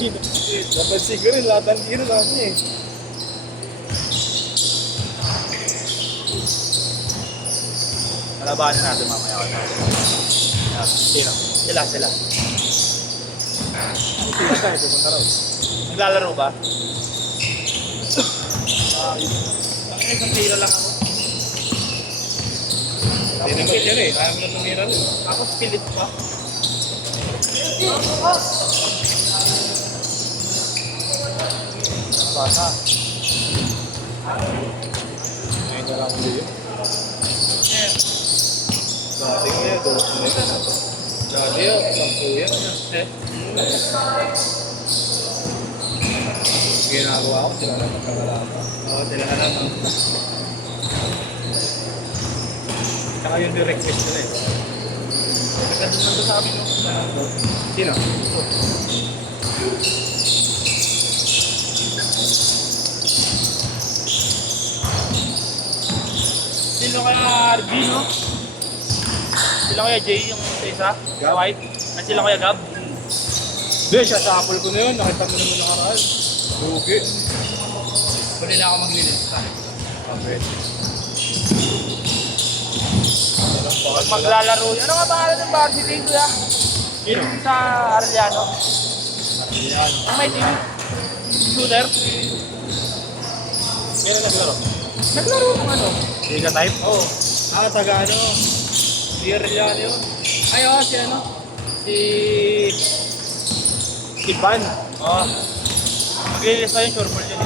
Napansin ko rin, lahat ng tiro namin eh. Malabanan natin mamaya ko. Sino? Sila. Sila tayo, pumunta raw. Naglalaro ba? Isang tiro lang ako. Hindi naman yan eh, ayaw mo lang tumira rin. Ako pilit pa. Bata. Ngayon na lang ulit yun. Dati ko yan, dos na yun. Dati yun, 10 yan. Ginagawa ko, sila na magkakalaman. Oo, sila na lang. Tsaka yung direct hit nila eh. Nagkandun nandun sa amin nung Sino? sino kaya RG, no? Sila kaya Jay, yung isa? Gab. White? At sila kaya Gab? Hindi, siya sa apple ko na yun. Nakita mo naman nakaraan. Lugi. Huli na ako maglinis. Okay. Pag maglalaro yun. Ano nga pangalan ng varsity, kuya? Sino? Sa Arellano. Yan. Ang may team? Shooter? Kailan naglaro? Naglaro ng ano? Liga type? Oo. Taga ano? Si Arellano yun. Ay, oo, si ano? Si... Si Pan. Oo. Maglilis pa yung sure ball yun.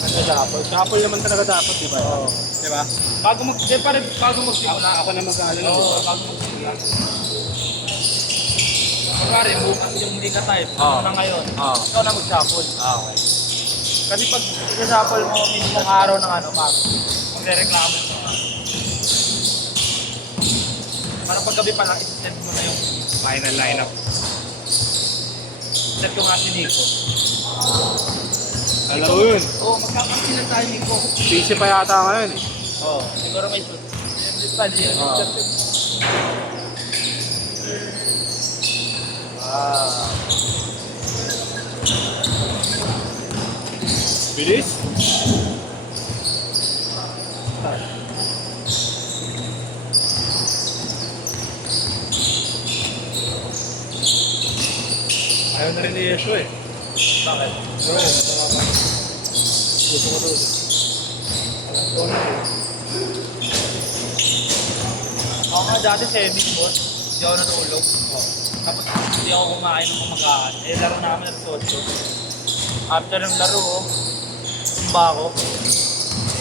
Ano sa apple? Sa apple naman talaga dapat, di ba? Oo. Di ba? Bago magsimula. Ako na mag-ano lang. Oo, bago magsimula. Kunwari, bukas yung hindi ka type. Oo. Na ngayon. Oo. Ikaw na mag-shuffle. Okay. Kasi pag i-shuffle mo, minimum araw ng ano, magre-reklamo mo. Parang paggabi pa lang, i-set mo na yung Final lineup. set ko nga si Nico. Alam mo yun. Oo, magkakasin na tayo, Nico. Busy pa yata ngayon eh. Oo, siguro may shoot. Oo. Bilis? Ayaw na rin ni Yeshu eh. Bakit? Oo, matama. Gusto ko doon. Alam ko na eh. Ako nga dati 7 boss, hindi ako natulog. Tapos hindi ako kumain ng kumakain. Eh, laro namin ng 8. After ng laro, sumba ako.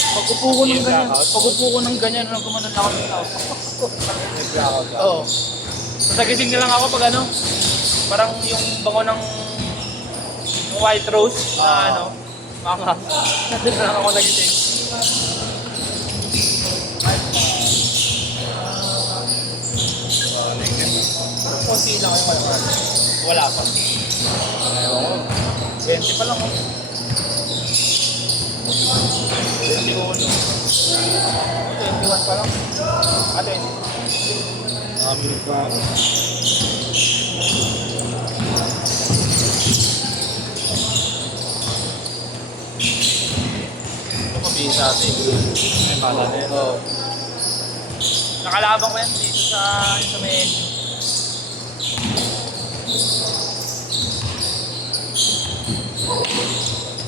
Pag-upo ko ng ganyan, nung gumanon ako ng tao. Nag-blackout ka. Oo. Nasagising na lang ako pag ano, parang yung bango ng yung white rose na ano, manga. Nandun na lang ako nagising. Konti lang yung wala pa. Ayaw ko. 20 pa lang oh. 21. 21 pa lang. Ah, 20. Minute pa ako. Ito mabisa natin. May pala na yun. Oo. Nakalabang ko yan dito sa may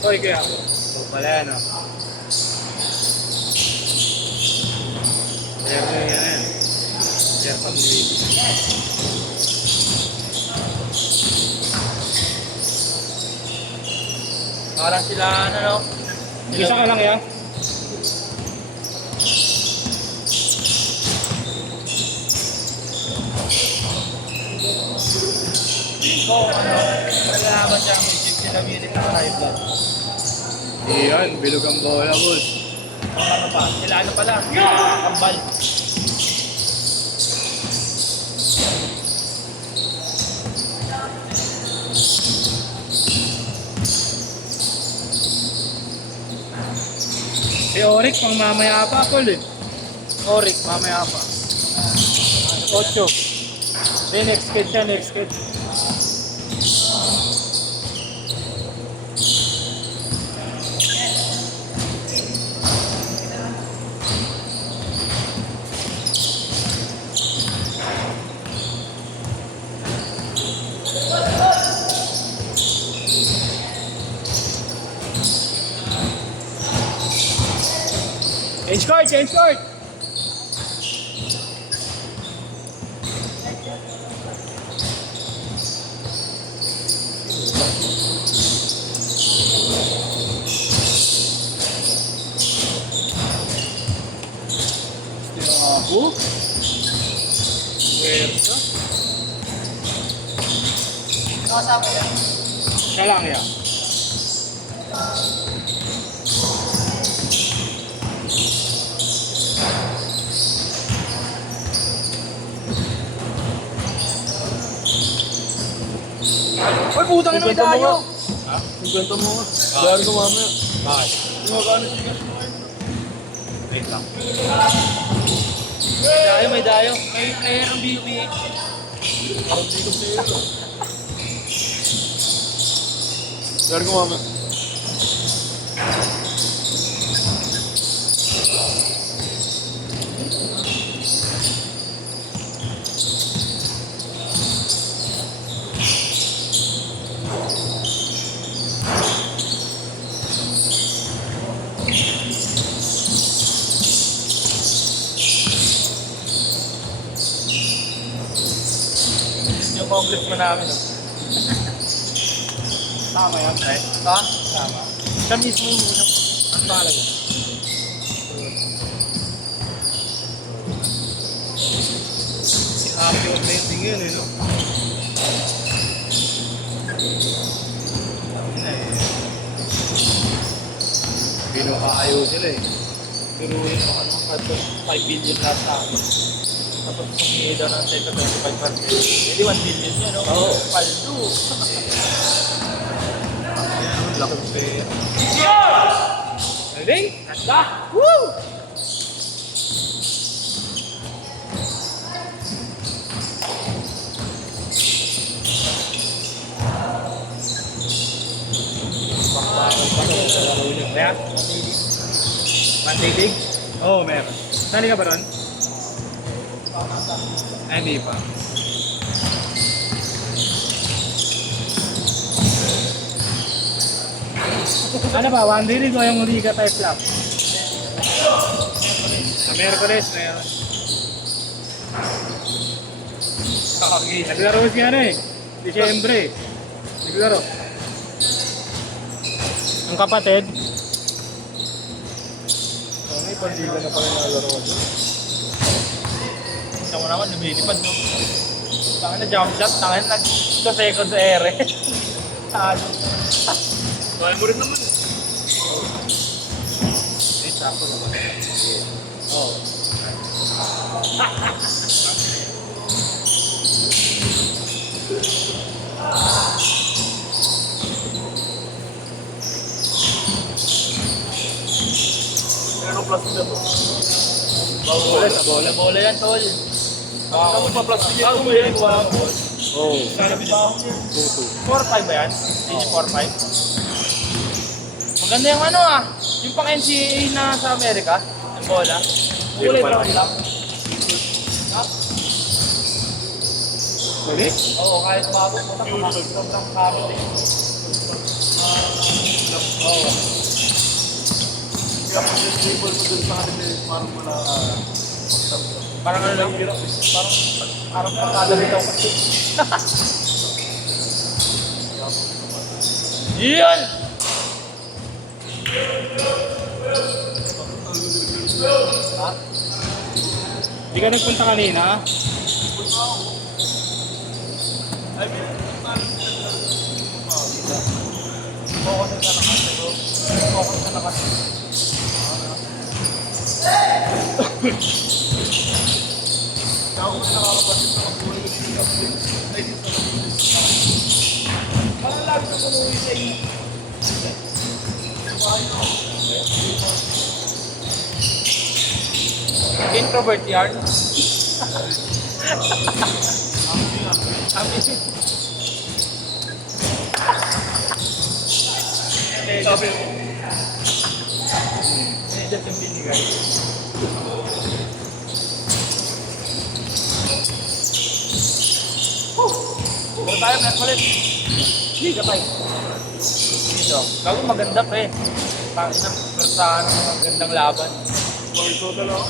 Hoy, kaya. So pala yan, oh. Kaya mo yan. Kaya pang nilili. Parang sila ano, Isa ka lang yan? ko ano, malaman siya may chip sila milik na high blood. Iyan, bilog ang bola, boss. Ano pa? Sila ano pala? Kambal. Si Oric, pang mamaya pa, Paul eh. Oric, mamaya pa. 8. Hindi, next kid siya, next kid. Change court, change court! Ako? Puwersa? Nakasabi lang. Siya lang yan. Uy, putang ina, may dayo! Ha? Kwento mo nga. Gano'n ko mamaya. Bakit? Yung magkano siya? Wait lang. Dayo, may dayo. May player ng BUBH. Parang dito player. Gano'n ko mamaya. Yung complex mo namin. No? Tama yan, pre. Ha? Tama. Siya mismo yung unang. Ano pangalan mo? Si Happy on Bending yun eh, no? Pinakaayaw sila eh. Pero yun ako ano, 5 billion lahat sa akin. Tapos humingi daw ng 10 to 25%. Hindi 1 billion yun, no? Oo. Paldo. Ayan, laki ng pera. Galing! Ganda! Woo! Meron? Mandilig? Oo, meron. Sali ka ba ron? Ay, hindi pa. Ano ba? One day rig o yung Liga type lang? Sa Merkules, meron. Okay. Naglaro si ano eh. Disyembre. Naglaro. Ang kapatid? May pandiga na pala naglaro ko doon. Siya mo naman, lumilipad no? Tangan na jump shot, tangan na 2 seconds sa ere. Talo. Kaya mo rin naman eh. Eh, sakto naman. Oo. Anong plastic na to? Bola sa bola. Bola yan, tol. Ano pa plastic yan? Bago mo yan, bago. Oo. Sana bago yan. 4-5 ba yan? Hindi 4-5? Maganda yung ano ah. Yung pang NCAA na sa Amerika. Yung bola. Kulay Zero pa brown lang. Ha? Pwede? Oo, kahit bago mo na sobrang kapit eh. Oo. Kaya pag dribble mo dun sa kanila eh, parang wala Parang ano lang, parang pagkadalitaw kasi. Yun! Ha? Di ka nagpunta kanina? Focus na lang ako. Focus na malakas. Ako mas nakakabasit na magbuhay yung pick-up din. Parang lagi na umuwi sa inyo. Introvert yarn. Sabi, Just yung binigay. Pero tayo, meron ulit. Hindi ka tayo. Dito. Gago maganda pre. Pangin na, persahan ng magandang laban. more total ako.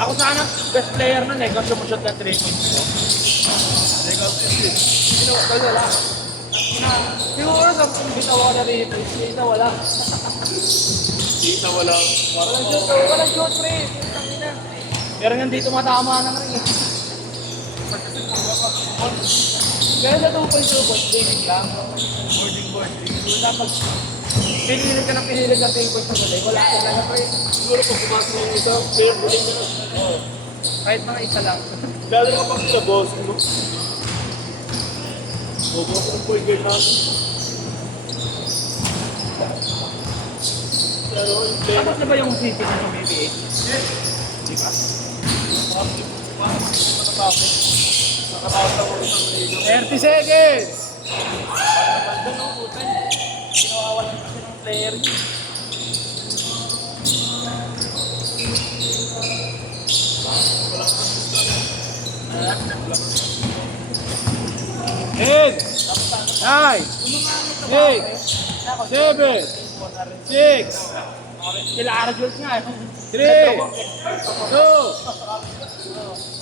Ako sana, best player nun eh, kasi mo-shot ng 3 points mo. Legal assist. Wala lang. Siguro sa bitaw ako na rin, kita wala. Kita wala. Walang shot pre. Tangina. Pero nga dito matama na rin eh. Kaya sa 2.2 points, basic lang. Boarding. Wala pag pinilit ka ng 3 points mo ulit, wala ka na pre. Siguro pag pumasok ng isa, player buling na. Oo. Kahit mga isa lang. Lalo ka pag sa boss mo. Bobo ko ng point guard natin. Pero yung player Tapos na ba yung city na ng BBA? Di ba? Nakatapos ako isang player. 30 seconds! Ganda no, putan. Ginawawalan kasi ng player niya. Ten! 9! 8! 7! 6! Sila Arjuls nga eh. 3! 2!